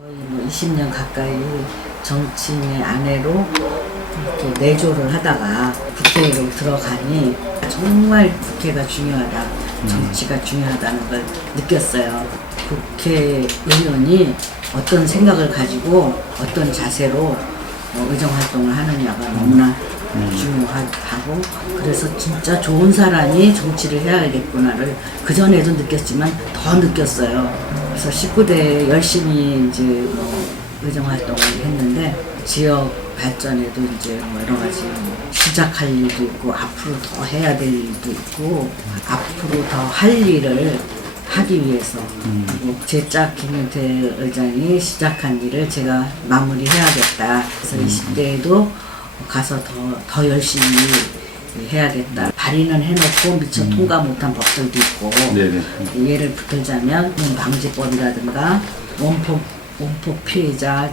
거의 뭐 20년 가까이 정치인의 아내로 이렇게 내조를 하다가 국회로 들어가니 정말 국회가 중요하다, 정치가 중요하다는 걸 느꼈어요. 국회의원이 어떤 생각을 가지고 어떤 자세로 의정활동을 하느냐가 너무나 중요하고, 그래서 진짜 좋은 사람이 정치를 해야겠구나를 그전에도 느꼈지만 더 느꼈어요. 그래서 19대 열심히 이제 의정활동을 했는데, 지역 발전에도 이제 여러 가지 시작할 일도 있고 앞으로 더 해야 될 일도 있고, 앞으로 더 할 일을 하기 위해서 제짝 김윤태 의장이 시작한 일을 제가 마무리해야겠다. 그래서 20대에도 가서 더 열심히 해야겠다. 발의는 해놓고 미처 통과 못한 법들도 있고, 예를 들자면 방지법이라든가 원포 피해자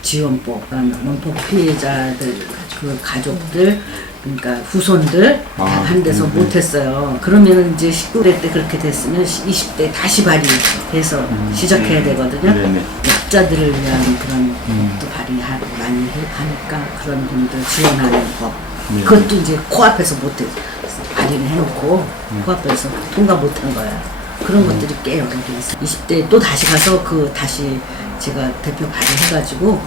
지원법, 원포 피해자들 그 가족들, 그러니까 후손들 한 데서 못했어요. 그러면 이제 19대 때 그렇게 됐으면 20대 다시 발의해서 시작해야 되거든요. 약자들을 위한 그런 또 많이 하니까 그런 분들 지원하는 법. 그것도 이제 코앞에서 못해. 발의를 해놓고 코앞에서 통과 못한 거야. 그런 것들이 꽤 여러 개 있어요. 20대 또 다시 가서 다시 제가 대표 발의해가지고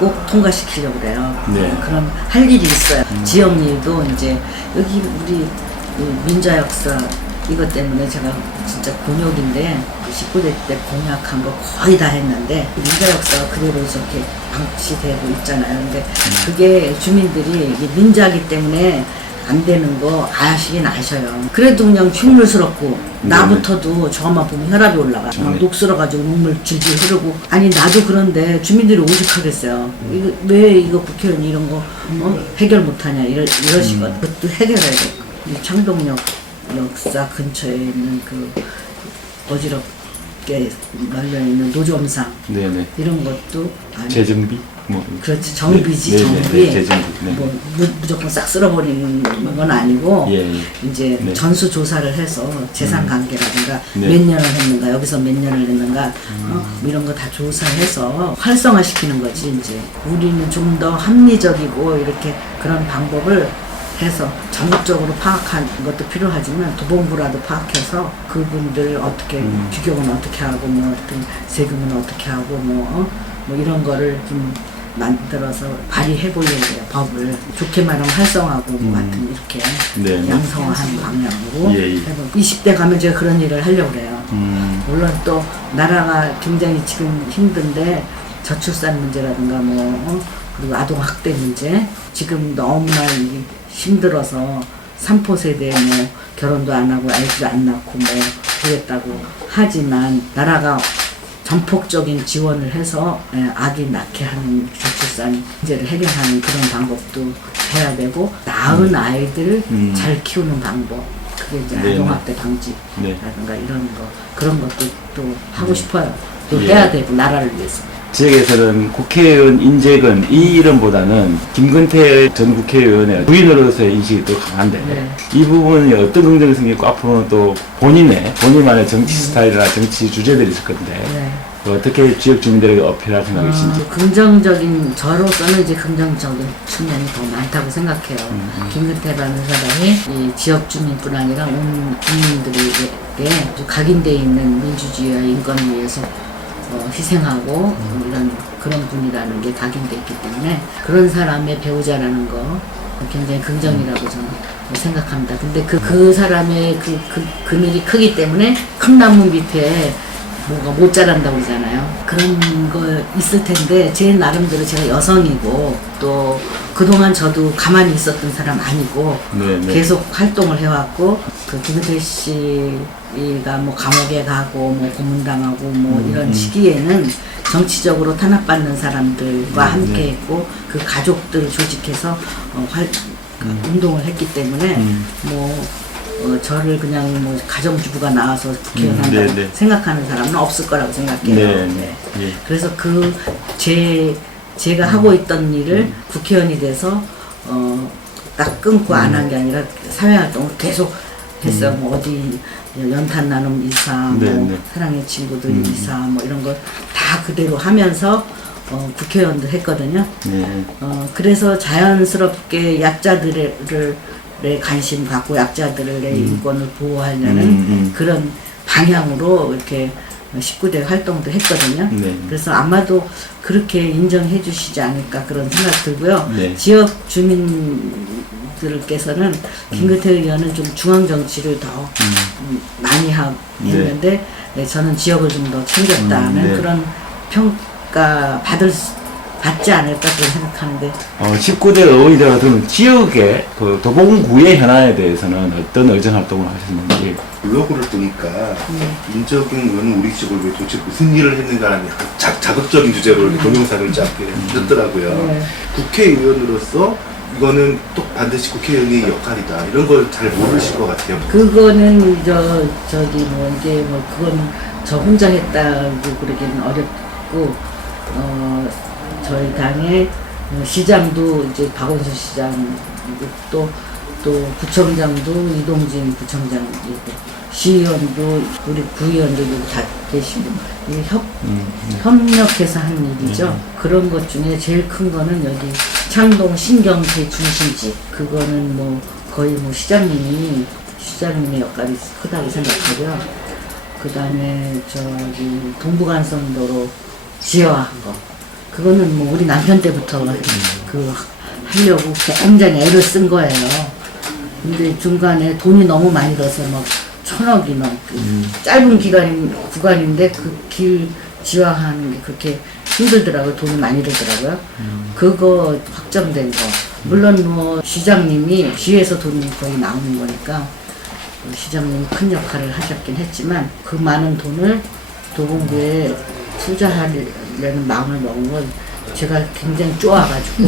꼭 통과시키려고 그래요. 그런 할 일이 있어요. 지역 일도 이제 여기 우리 민자 역사 이것 때문에 제가 진짜 곤욕인데, 19대 때 공약한 거 거의 다 했는데 민자 역사가 그대로 저렇게 방치되고 있잖아요. 근데 그게 주민들이 이게 민자기 때문에 안 되는 거 아시긴 아셔요. 그래도 그냥 흉물스럽고, 나부터도 저것만 보면 혈압이 올라가. 녹슬어가지고 눈물 질질 흐르고. 아니 나도 그런데 주민들이 오죽하겠어요. 이거 국회의원이 이런 거 해결 못하냐 이러시거든. 그것도 해결해야 돼. 이 창동역 역사 근처에 있는 그 어지럽게 널려있는 노점상 이런 것도 재정비? 그렇지, 정비지. 정비. 뭐 무조건 싹 쓸어버리는 건 아니고, 이제 전수 조사를 해서 재산 관계라든가 몇 년을 했는가, 여기서 몇 년을 했는가, 뭐 이런 거 다 조사해서 활성화시키는 거지. 이제 우리는 좀 더 합리적이고 이렇게 그런 방법을 해서 전국적으로 파악한 것도 필요하지만 도봉구라도 파악해서 그분들 어떻게 규격은 어떻게 하고, 뭐 어떤 세금은 어떻게 하고, 뭐 이런 거를 좀 만들어서 발의해 보려고 해요. 법을 좋게 말하면 활성화하고 뭐 같은 이렇게 양성화하는 방향으로 해보고, 20대 가면 제가 그런 일을 하려고 그래요. 물론 또 나라가 굉장히 지금 힘든데 저출산 문제라든가 그리고 아동 학대 문제, 지금 너무나 힘들어서 3포 세대 결혼도 안 하고 아이도 안 낳고 그랬다고 하지만, 나라가 전폭적인 지원을 해서 아기 낳게 하는 저출산 문제를 해결하는 그런 방법도 해야 되고, 낳은 아이들 잘 키우는 방법, 그게 이제 아동학대 방지라든가 이런 거, 그런 것도 또 하고 싶어요. 또 해야 되고, 나라를 위해서. 지역에서는 국회의원 인재근 이 이름보다는 김근태 전 국회의원의 부인으로서의 인식이 또 강한데, 이 부분이 어떤 긍정이 생기고 앞으로는 또 본인만의 정치 스타일이나 정치 주제들이 있을 건데, 어떻게 지역 주민들에게 어필할 생각이신지. 긍정적인, 저로서는 이제 긍정적인 측면이 더 많다고 생각해요. 김근태라는 사람이 이 지역 주민뿐 아니라 온 국민들에게 각인되어 있는 민주주의와 인권을 위해서 희생하고 그런 분이라는 게 각인되어 있기 때문에, 그런 사람의 배우자라는 거 굉장히 긍정이라고 저는 생각합니다. 근데 그 사람의 그늘이 크기 때문에 큰 나무 밑에 뭐가 못 자란다고 그러잖아요. 그런 거 있을 텐데, 제 나름대로 제가 여성이고 또 그동안 저도 가만히 있었던 사람 아니고 계속 활동을 해왔고, 그 김은태 씨가 감옥에 가고 고문당하고 이런 시기에는 정치적으로 탄압받는 사람들과 함께했고, 그 가족들을 조직해서 운동을 했기 때문에 저를 그냥 가정주부가 나와서 국회의원 한다고 생각하는 사람은 없을 거라고 생각해요. 그래서 제가 하고 있던 일을 국회의원이 돼서 딱 끊고 안 한 게 아니라 사회활동을 계속 해서 뭐 어디 연탄 나눔 이사, 네, 뭐 네. 사랑의 친구들 이사, 뭐 이런 거 다 그대로 하면서 국회의원도 했거든요. 네. 그래서 자연스럽게 약자들의 관심 갖고 약자들의 인권을 보호하려는 그런 방향으로 이렇게 19대 활동도 했거든요. 네. 그래서 아마도 그렇게 인정해 주시지 않을까 그런 생각 들고요. 네. 지역 주민들께서는 김근태 의원은 좀 중앙 정치를 더 많이 했는데 네, 저는 지역을 좀 더 챙겼다는 네. 그런 평가 받지 않을까 그런 생각하는데 19대 의원이라 그러면 지역의 그 도봉구의 현안에 대해서는 어떤 의정 활동을 하셨는지. 블로그를 보니까 임적용 의원은 우리 지역을 왜 도대체 무슨 일을 했는가라는 자극적인 주제로 이렇게 동영상을 짧게 하셨더라고요. 네. 국회의원으로서 이거는 또 반드시 국회의원의 역할이다 이런 걸 잘 모르실 것 같아요. 그거는 저기 뭐 이게 뭐 그건 저 혼자 했다고 그러기는 어렵고 저희 당의 시장도 이제 박원순 시장이고 또 구청장도 이동진 부청장이고 시의원도 우리 구의원도 다 계시고 이게 협력해서 한 일이죠. 그런 것 중에 제일 큰 거는 여기 창동 신경제 중심지 그거는 뭐 거의 뭐 시장님의 역할이 크다고 생각하고요. 그 다음에 저기 동부간선도로 지하화한 거 그거는 뭐 우리 남편 때부터 그 하려고 굉장히 애를 쓴 거예요. 근데 중간에 돈이 너무 많이 들어서 막 1,000억이 넘고 짧은 구간인데 그 길 지화하는 게 그렇게 힘들더라고요. 돈이 많이 들더라고요. 그거 확정된 거. 물론 뭐 시장님이 시에서 돈이 거의 나오는 거니까 시장님이 큰 역할을 하셨긴 했지만 그 많은 돈을 도봉구에 투자하려는 마음을 먹은 건 제가 굉장히 좋아가지고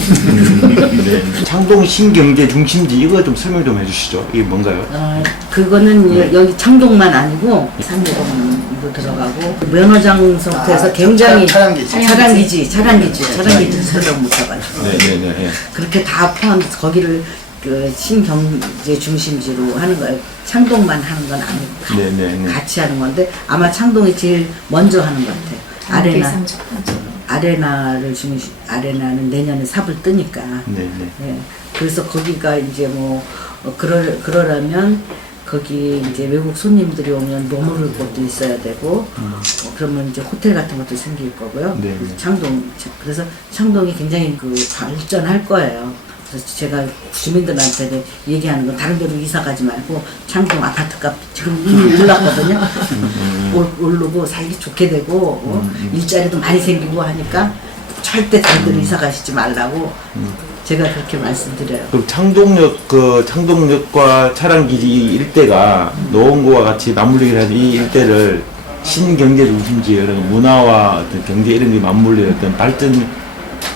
네. 창동 신경제 중심지 이거 좀 설명 좀 해주시죠. 이게 뭔가요? 그거는 여기 창동만 아니고 상계동도 들어가고 면허장소에서 굉장히 차량기지 설명 못해가지고 네네네. 그렇게 다 포함해서 거기를 그 신경제 중심지로 하는 거예요. 창동만 하는 건 아니고 네네네. 같이 하는 건데 아마 창동이 제일 먼저 하는 것 같아요. 아레나는 내년에 삽을 뜨니까. 네네. 네. 그래서 거기가 이제 뭐 그러려면 거기 이제 외국 손님들이 오면 머무를 곳도 있어야 되고 그러면 이제 호텔 같은 것도 생길 거고요. 네. 그래서 창동이 굉장히 그 발전할 거예요. 그래서 제가 주민들한테 얘기하는 건 다른 데로 이사 가지 말고 창동 아파트값 지금 이미 올랐거든요. 오르고 살기 좋게 되고 일자리도 많이 생기고 하니까 절대 다른 데로 이사 가시지 말라고 제가 그렇게 말씀드려요. 그럼 창동역과 차량기지 일대가 노원구와 같이 맞물리게 하는 이 일대를 신경제 중심지 이런 문화와 어떤 경제 이런 게 맞물리는 어떤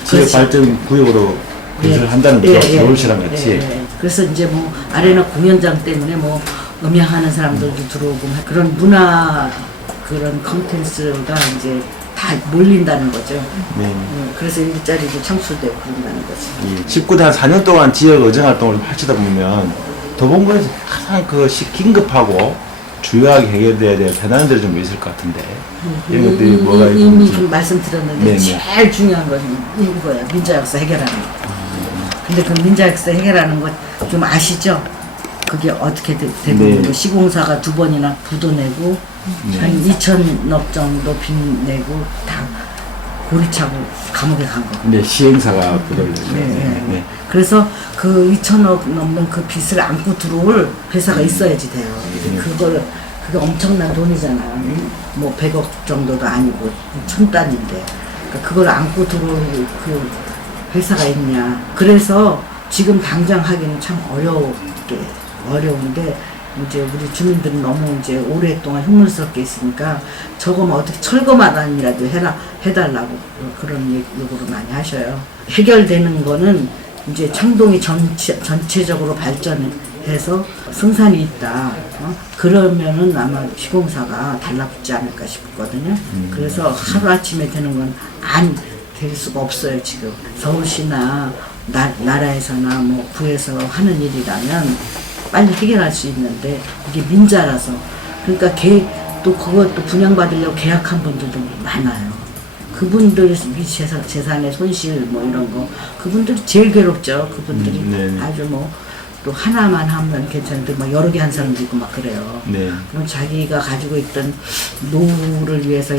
지역 그렇죠. 발전 구역으로 건설을 한다는 거죠. 서울시랑 같이. 그래서 이제 뭐 아레나 공연장 때문에 뭐 음향하는 사람들도 들어오고 그런 문화 그런 컨텐츠가 이제 다 몰린다는 거죠. 네. 그래서 일자리도 창출되고 그런다는 거죠. 19대 한 4년 동안 지역 의정 활동을 하시다 보면 도봉구에서 가장 긴급하고 주요하게 해결돼야 될 현안들이 좀 있을 것 같은데 이런 것들이 뭐가 이미 있는지. 좀 말씀드렸는데 네네. 제일 중요한 건 이거예요. 민자역사 해결하는 거. 근데 그 민자역사 해결하는 거 좀 아시죠? 그게 어떻게 되고 네. 시공사가 2번이나 부도 내고 한 2,000억 정도 빚 내고 다 고리차고 감옥에 간 거. 네, 시행사가 부도를 내죠. 네. 그래서 그 2,000억 넘는 그 빚을 안고 들어올 회사가 있어야지 돼요. 그게 엄청난 돈이잖아요. 뭐 100억 정도도 아니고 1,000단인데. 그러니까 그걸 안고 들어올 그 회사가 있냐. 그래서 지금 당장 하기는 참 어려운데 이제 우리 주민들은 너무 이제 오랫동안 흉물스럽게 있으니까 저거 뭐 어떻게 철거마당이라도 해달라고 그런 요구를 많이 하셔요. 해결되는 거는 이제 창동이 전체적으로 발전해서 승산이 있다. 그러면은 아마 시공사가 달라붙지 않을까 싶거든요. 그래서 하루아침에 되는 건 될 수가 없어요. 지금 서울시나 나라에서나 뭐 구에서 하는 일이라면 빨리 해결할 수 있는데 이게 민자라서 그러니까 또 그것도 분양받으려고 계약한 분들도 많아요. 그분들 재산의 손실 뭐 이런 거 그분들이 제일 괴롭죠. 그분들이 네. 아주 뭐 또 하나만 하면 괜찮은데 막 여러 개 한 사람도 있고 막 그래요. 네. 그럼 자기가 가지고 있던 노후를 위해서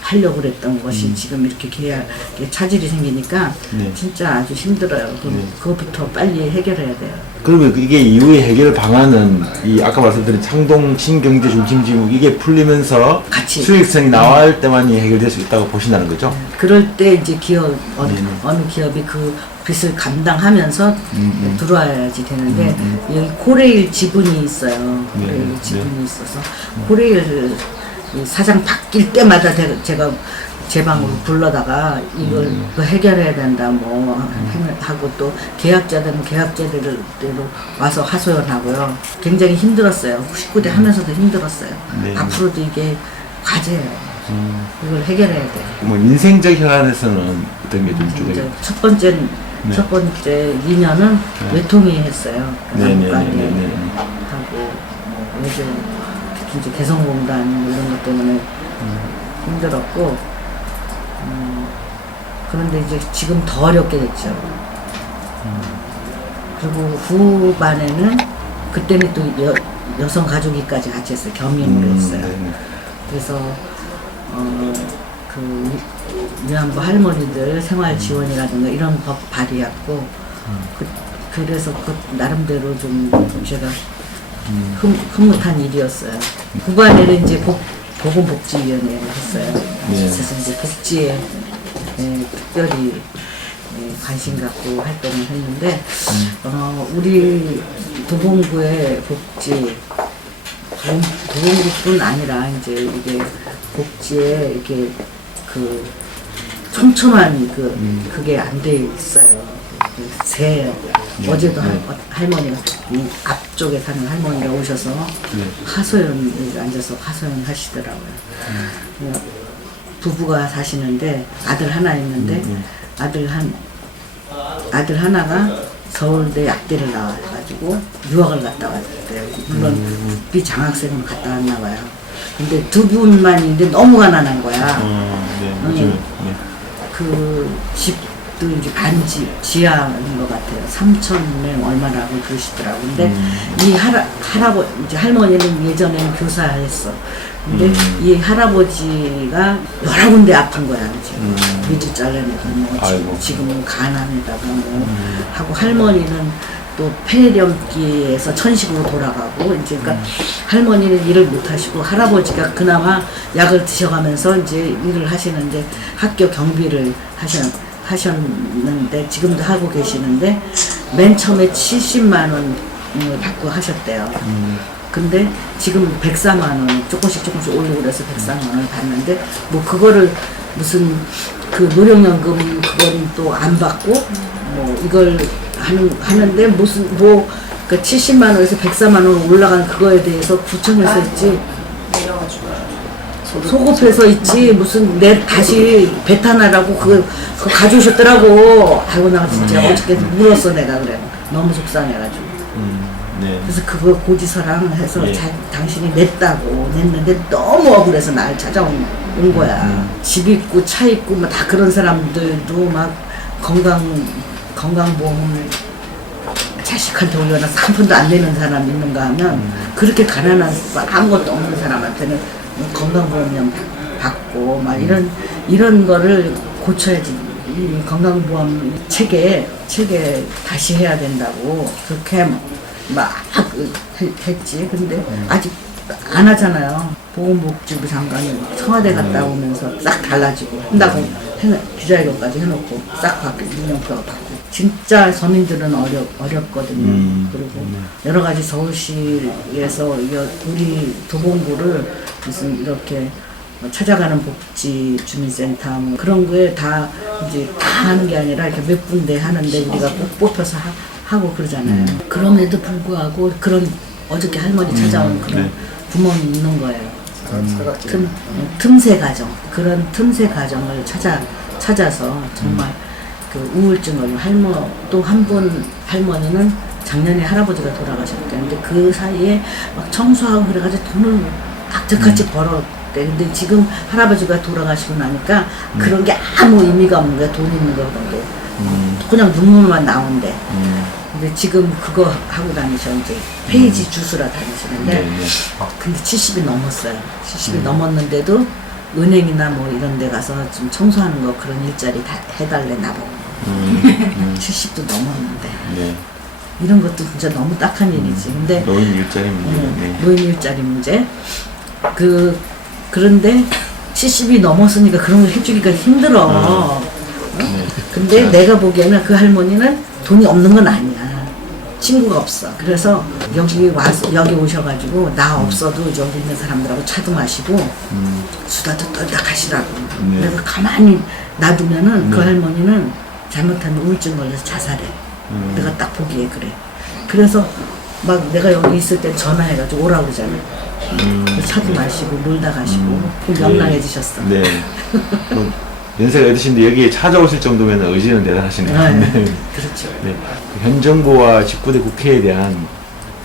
하려고 그랬던 것이 지금 이렇게 차질이 생기니까 네. 진짜 아주 힘들어요. 그럼 네. 그것부터 빨리 해결해야 돼요. 그러면 이게 이후에 해결 방안은 이 아까 말씀드린 창동 신경제 중심지구 이게 풀리면서 같이. 수익성이 나올 때만이 해결될 수 있다고 보신다는 거죠? 그럴 때 이제 기업 네네. 어느 기업이 그 빚을 감당하면서 들어와야지 되는데 여기 코레일 지분이 있어요. 코레일 지분이 있어서 코레일 사장 바뀔 때마다 제가 제 방으로 불러다가 이걸 이거 해결해야 된다 뭐 하고 또 계약자들은 계약자대로 와서 하소연하고요. 굉장히 힘들었어요. 19대 하면서도 힘들었어요. 네. 앞으로도 이게 과제예요. 이걸 해결해야 돼요. 뭐 인생적 현안에서는 어떤 게 좀 이제 주로 첫 번째 2년은 외통위했어요. 네네네네. 하고 뭐 요즘 특히 이제 개성공단 이런 것 때문에 힘들었고 그런데 이제 지금 더 어렵게 됐죠. 그리고 후반에는 그때는 또 여성 가족위까지 같이 했어요. 겸임으로 했어요. 그래서 그 위안부 할머니들 생활 지원이라든가 이런 법 발의했고 그래서 그 나름대로 좀 제가 흐뭇한 일이었어요. 후반에는 이제 보건복지위원회를 했어요. 네. 그래서 이제 복지에 특별히 관심 갖고 활동을 했는데 우리 도봉구의 도봉구뿐 아니라 이제 이게 복지에 이렇게 그 촘촘한 그게 안 돼 있어요. 어제도 할머니가 이 앞쪽에 사는 할머니가 오셔서 하소연 앉아서 하소연 하시더라고요. 부부가 사시는데 아들 하나 있는데 아들 하나가 서울대 약대를 나와가지고 유학을 갔다 왔대요. 물론 비장학생으로 갔다 왔나 봐요. 근데 두 분만 있는데 너무 가난한 거야. 그 집도 이제 반지 지하인 것 같아요. 3,000명 얼마라고 그러시더라고. 근데 이 할아버지 이제 할머니는 예전에는 교사했어. 근데 이 할아버지가 여러 군데 아픈 거야. 지금 위도 잘라내고 뭐 지금은 간암에다가 뭐 하고 할머니는 또 폐렴기에서 천식으로 돌아가고 이제 그러니까 할머니는 일을 못 하시고 할아버지가 그나마 약을 드셔가면서 이제 일을 하시는데 학교 경비를 하셨는데 지금도 하고 계시는데 맨 처음에 70만 원을 받고 하셨대요. 근데 지금 104만 원 조금씩 올리고 그래서 104만 원을 받는데 뭐 그거를 무슨 그 노령연금 그건 또 안 받고 뭐 이걸 하는데 무슨 뭐 그 70만 원에서 104만 원 올라간 그거에 대해서 구청에서 있지 소급해서 있지 무슨 다시 배탄하라고 그거 가져오셨더라고. 아이고 나 진짜 어저께 울었어 내가 그래. 너무 속상해가지고. 그래서 그거 고지서랑 해서 당신이 냈는데 너무 억울해서 날 찾아온 거야. 집 있고 차 있고 뭐 다 그런 사람들도 막 건강보험 자식한테 올려놔서 한 푼도 안 내는 사람 있는가 하면 그렇게 가난한 아무것도 없는 사람한테는 건강보험료 받고 막 이런 거를 고쳐야지. 이 건강보험 체계 다시 해야 된다고 그렇게 막 했지. 근데 아직 안 하잖아요. 보건복지부 장관이 청와대 갔다 오면서 싹 달라지고 한다고 기자회견까지 해놓고 싹 바뀌고 민영표가 바뀌고 진짜 서민들은 어렵거든요. 그리고 여러 가지 서울시에서 우리 도봉구를 무슨 이렇게 찾아가는 복지 주민센터 뭐 그런 거에 다 하는 게 아니라 이렇게 몇 군데 하는데 우리가 꼭 뽑혀서 하고 그러잖아요. 그럼에도 불구하고 그런 어저께 할머니 찾아온 그런 구멍이 있는 거예요. 틈새 가정 그런 틈새 가정을 찾아서 정말 그 우울증을 또 한 분 할머니는 작년에 할아버지가 돌아가셨대는데 그 사이에 막 청소하고 그래가지고 돈을 악착같이 벌었대. 근데 지금 할아버지가 돌아가시고 나니까 그런 게 아무 의미가 없는 거야. 돈 있는 거보다도 그냥 눈물만 나온대. 근데 지금 그거 하고 다니셔. 이제 페이지 주스라 다니시는데 근데 70이 넘었어요. 70이 넘었는데도 은행이나 뭐 이런 데 가서 좀 청소하는 거 그런 일자리 다 해달래 나보고. 70도 넘었는데 네. 이런 것도 진짜 너무 딱한 일이지. 근데 노인 일자리 문제. 네. 노인 일자리 문제. 그런데 70이 넘었으니까 그런 걸 해주기가 힘들어. 근데 내가 보기에는 그 할머니는 돈이 없는 건 아니야. 친구가 없어. 그래서 여기 오셔가지고 나 없어도 여기 있는 사람들하고 차도 마시고 수다도 떨다 가시라고. 내가 가만히 놔두면은 그 할머니는 잘못하면 우울증 걸려서 자살해. 내가 딱 보기에 그래. 그래서 막 내가 여기 있을 때 전화해가지고 오라고 그러잖아. 차도 마시고 놀다 가시고 명랑해지셨어. 네. 연세가 있으신데 여기에 찾아오실 정도면 의지는 대단하시네요. 네. 네. 그렇죠. 네. 현 정부와 19대 국회에 대한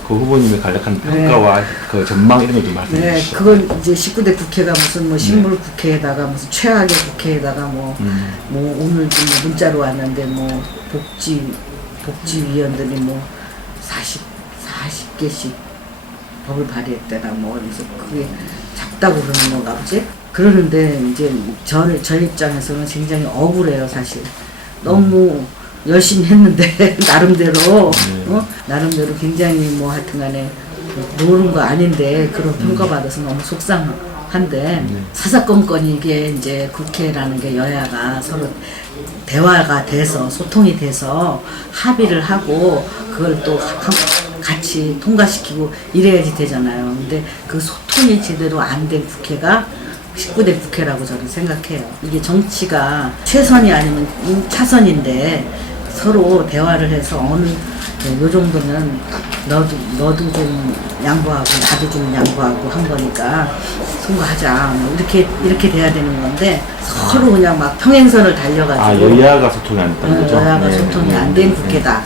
그 후보님의 간략한 평가와 그 전망 이런 거 좀 말씀해 네, 주시죠. 그건 이제 19대 국회가 무슨 뭐 식물 국회에다가 무슨 최악의 국회에다가 뭐 오늘 좀 문자로 왔는데 뭐 복지위원들이 뭐 40개씩 법을 발의했대나 뭐 그래서 그게 작다고 그러는 건가 보지? 그러는데 이제 저 입장에서는 굉장히 억울해요 사실. 너무 열심히 했는데 나름대로 나름대로 굉장히 뭐 하여튼간에 모르는 거 아닌데 그런 평가받아서 너무 속상한데 사사건건이 이게 이제 국회라는 게 여야가 서로 대화가 돼서 소통이 돼서 합의를 하고 그걸 또 같이 통과시키고 이래야지 되잖아요. 근데 그 소통이 제대로 안 된 국회가 19대 국회라고 저는 생각해요. 이게 정치가 최선이 아니면 차선인데 서로 대화를 해서 요 정도면 너도 좀 양보하고 나도 좀 양보하고 한 거니까 통과하자. 뭐 이렇게 돼야 되는 건데 서로 그냥 막 평행선을 달려가지고 여야가 소통이 안 됐다는 거죠? 여야가 네. 소통이 안 된 국회다.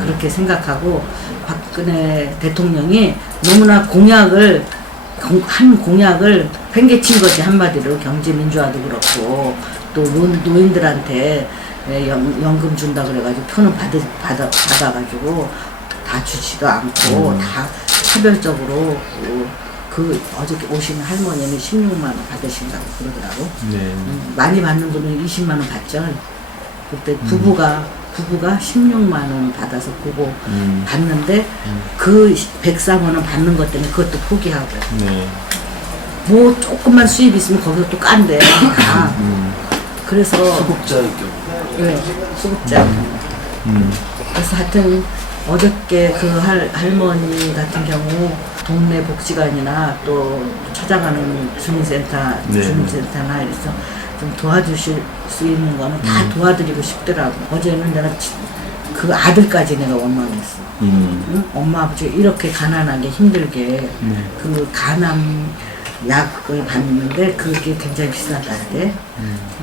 그렇게 생각하고 박근혜 대통령이 너무나 한 공약을 팽개친 거지 한마디로. 경제민주화도 그렇고 또 노인들한테 연금 준다 그래가지고 표는 받아가지고 다 주지도 않고 다 차별적으로 그 어저께 오신 할머니는 16만 원 받으신다고 그러더라고. 네. 많이 받는 분은 20만 원 받죠. 그때 부부가 16만 원 받아서 그거 받는데 그 103만 원 받는 것 때문에 그것도 포기하고 네. 뭐 조금만 수입 있으면 거기서 또 깐대. 그래서 수급자의 경우. 네, 수급자. 그래서 하여튼 어저께 그 할머니 같은 경우 동네 복지관이나 또 찾아가는 주민센터나 이래서 좀 도와주실 수 있는 거는 다 도와드리고 싶더라고. 어제는 내가 그 아들까지 내가 원망했어. 응? 엄마 아버지가 이렇게 가난하게 힘들게 그 간암 약을 받는데 그게 굉장히 비싸다는데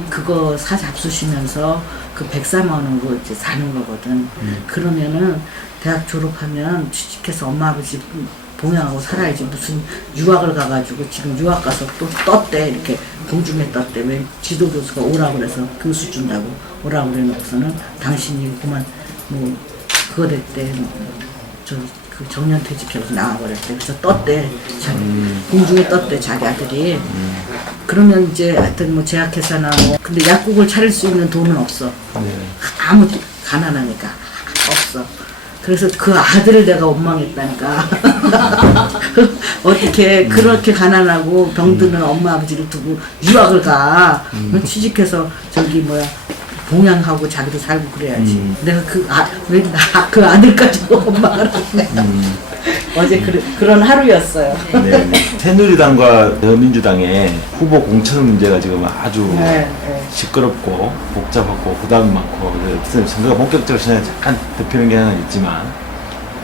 그거 잡수시면서 그 104만 원으로 이제 사는 거거든. 그러면은 대학 졸업하면 취직해서 엄마 아버지 봉양하고 살아야지. 무슨 유학을 가가지고 지금 유학 가서 또 떴대. 이렇게 공중에 떴대. 왜 지도교수가 오라고 그래서 교수 준다고 오라고 그래놓고서는 당신이 그만 뭐 그거 됐대. 그 정년퇴직해서 나와버렸대. 그래서 떴대. 공중에 떴대 자기 아들이. 그러면 이제 하여튼 뭐 제약회사나 뭐 근데 약국을 차릴 수 있는 돈은 없어. 아무 가난하니까 없어. 그래서 그 아들을 내가 원망했다니까. 어떻게 그렇게 가난하고 병드는 엄마 아버지를 두고 유학을 가. 취직해서 저기 뭐야 봉양하고 자기도 살고 그래야지. 내가 왜 그 아들까지 원망을 하네. 어제 그런 하루였어요. 네. 새누리당과 더민주당의 후보 공천 문제가 지금 아주 시끄럽고 복잡하고 부담이 많고 그래서 선거가 본격적으로 시간에 잠깐 덮이는 게 하나 있지만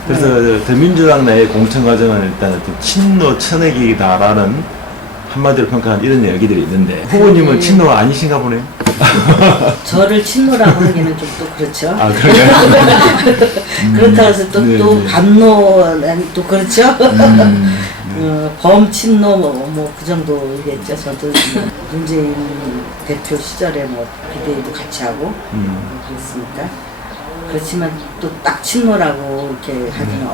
그래서 더민주당 내의 공천 과정은 일단 어떤 친노 천액이다라는 한마디로 평가한 이런 이야기들이 있는데 후보님은 친노가 아니신가 보네요. 저를 친노라고 하기는 좀 또 그렇죠. 아, 그래요? 그렇다고 해서 또, 네, 또 네. 반노는 또 그렇죠. 범친노 뭐 그 정도겠죠. 저도 문재인 대표 시절에 뭐 비대위도 같이 하고 그랬으니까. 그렇지만 또 딱 친노라고 이렇게 하기는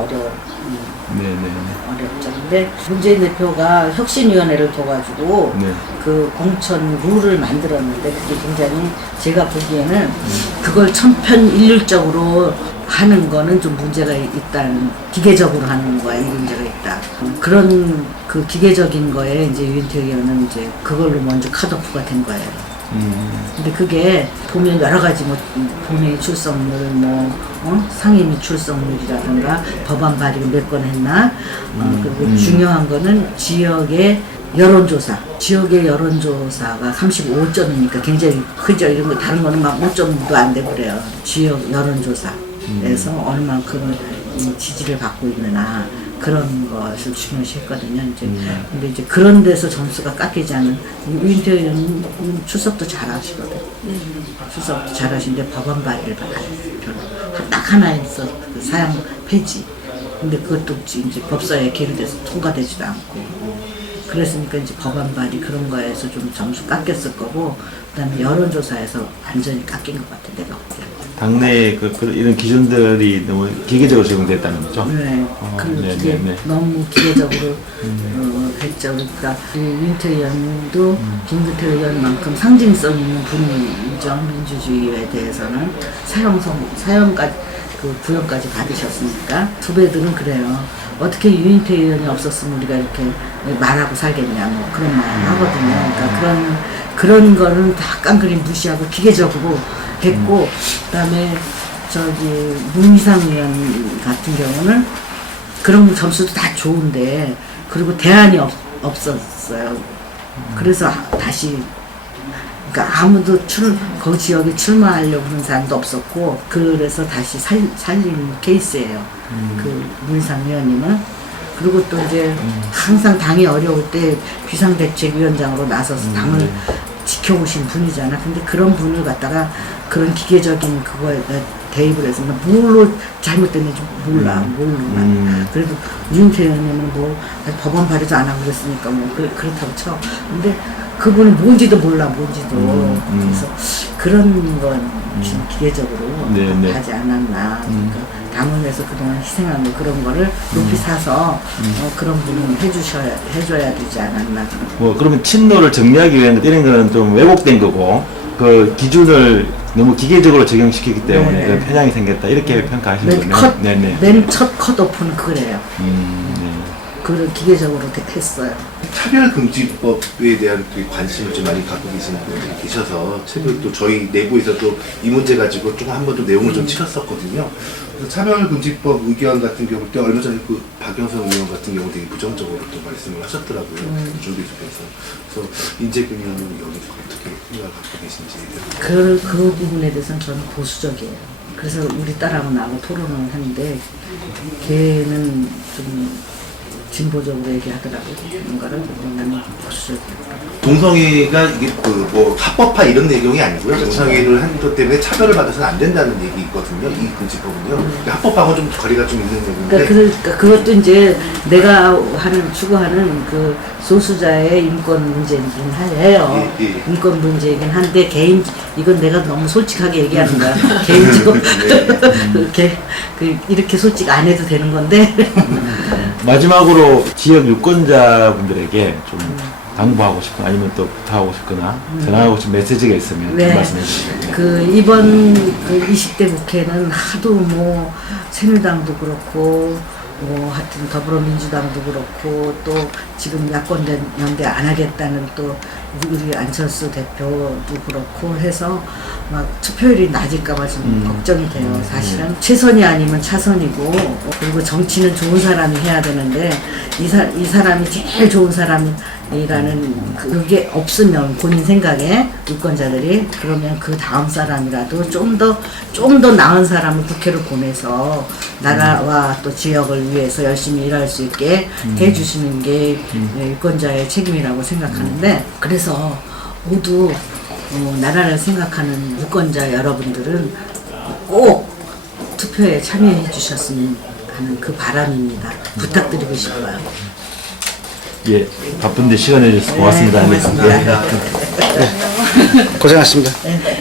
네네. 어렵죠. 근데 문재인 대표가 혁신위원회를 둬가지고 네. 그 공천 룰을 만들었는데 그게 굉장히 제가 보기에는 그걸 천편일률적으로 하는 거는 좀 문제가 있다는, 기계적으로 하는 거에 문제가 있다. 그런 그 기계적인 거에 이제 유인태 의원은 이제 그걸로 먼저 컷오프가 된 거예요. 근데 그게 보면 여러 가지 뭐 본회의 출석률, 상임위 출석률이라든가 법안 발의를 몇 건 했나, 그리고 중요한 거는 지역의 여론조사. 지역의 여론조사가 35점이니까 굉장히 크죠. 이런 거 다른 거는 막 5점도 안 되고 그래요. 지역 여론조사에서 얼만큼 이 지지를 받고 있느냐. 그런 것을 중요시했거든요. 이제 근데 이제 그런 데서 점수가 깎이지 않은, 유인태 의원은 출석도 잘하시거든. 출석도 잘하시는데 법안 발의를 딱 하나 했어. 그 사형 폐지. 근데 그것도 이제 법사에 계류돼서 통과되지도 않고. 그랬으니까 이제 법안 발의 그런 거에서 좀 점수 깎였을 거고, 그다음에 여론조사에서 완전히 깎인 것 같아, 내가 보기에는. 당내 이런 기준들이 너무 기계적으로 적용됐다는 거죠? 네, 그게 너무 기계적으로 했죠. 그러니까 유인태 의원도 김근태 의원만큼 상징성 있는 분이죠. 민주주의에 대해서는 사형까지 그 구형까지 받으셨으니까 후배들은 그래요. 어떻게 유인태 의원이 없었으면 우리가 이렇게 말하고 살겠냐, 뭐 그런 말 하거든요. 그러니까 그런 거는 다 깡그리 무시하고 기계적으로 했고, 그다음에 문희상 의원 같은 경우는 그런 점수도 다 좋은데, 그리고 대안이 없었어요. 그래서 다시, 그러니까 아무도 그 지역에 출마하려고 하는 사람도 없었고, 그래서 다시 살린 케이스예요. 그 문희상 의원님은. 그리고 또 이제 항상 당이 어려울 때 비상대책위원장으로 나서서 당을 지켜오신 분이잖아. 근데 그런 분을 갖다가 그런 기계적인 그거에 대입을 해서 뭘로 잘못됐는지 모르나. 그래도 유인태 의원님은 뭐 법안 발의도 안 하고 그랬으니까 뭐 그렇다고 쳐. 근데 그분이 뭔지도 몰라, 그래서 그런 건 좀 기계적으로 하지 않았나. 그러니까 당을 위해서 그동안 희생한 거, 그런 거를 높이 사서 그런 분은 해줘야 되지 않았나. 뭐 그러면 친노를 정리하기 위한 이런 거는 좀 왜곡된 거고, 그 기준을 너무 기계적으로 적용시키기 때문에 그런 편향이 생겼다, 이렇게 평가하시는 거네요. 맨 첫 컷오프는 그래요. 그걸 기계적으로 했어요. 차별금지법에 대한 관심을 좀 많이 갖고 계시는 분들이 계셔서 최근 또 저희 내부에서도 이 문제 가지고 조금 한번 좀 내용을 좀 치렀었거든요. 그래서 차별금지법 의견 같은 경우 때 얼마 전에 그 박영선 의원 같은 경우 되게 부정적으로 또 말씀을 하셨더라고요. 준비중에서. 그래서 인재균 의원은 여기서 어떻게 생각을 갖고 계신지. 그 부분에 대해서는 저는 보수적이에요. 그래서 우리 딸하고 나하고 토론을 하는데 걔는 좀 진보적으로 얘기하더라고요. 뭔가를 나는 보수적이에요. 동성애가 이게 뭐 합법화 이런 내용이 아니고요. 동성애를 한 것 때문에 차별을 받아서는 안 된다는 얘기 있거든요. 이 금지법은요. 합법하고 좀 거리가 좀 있는 내용인데. 그러니까 그것도 이제 내가 추구하는 그 소수자의 인권 문제이긴 해요. 인권 문제이긴 한데 이건 내가 너무 솔직하게 얘기하는 거야. 개인적으로 이렇게 솔직 안 해도 되는 건데. 마지막으로 지역 유권자분들에게 좀 당부하고 싶거나 아니면 또 부탁하고 싶거나 전하고 싶은 메시지가 있으면 말씀해 주시죠. 이번 20대 국회는 하도 뭐 새누리당도 그렇고 뭐 하여튼 더불어민주당도 그렇고 또 지금 야권 연대 안 하겠다는 또 우리 안철수 대표도 그렇고 해서 막 투표율이 낮을까봐 좀 걱정이 돼요. 사실은 최선이 아니면 차선이고, 그리고 정치는 좋은 사람이 해야 되는데 이 사람이 제일 좋은 사람이라는 그게 없으면 본인 생각에 유권자들이, 그러면 그 다음 사람이라도 좀 더 나은 사람을 국회로 보내서 나라와 또 지역을 위해서 열심히 일할 수 있게 해주시는 게 유권자의 책임이라고 생각하는데, 그래서 모두 나라를 생각하는 유권자 여러분들은 꼭 투표에 참여해 주셨으면 하는 그 바람입니다. 부탁드리고 싶어요. 예, 바쁜데 시간 내주셔서 고맙습니다. 네, 고맙습니다. 예. 고생하셨습니다. 네.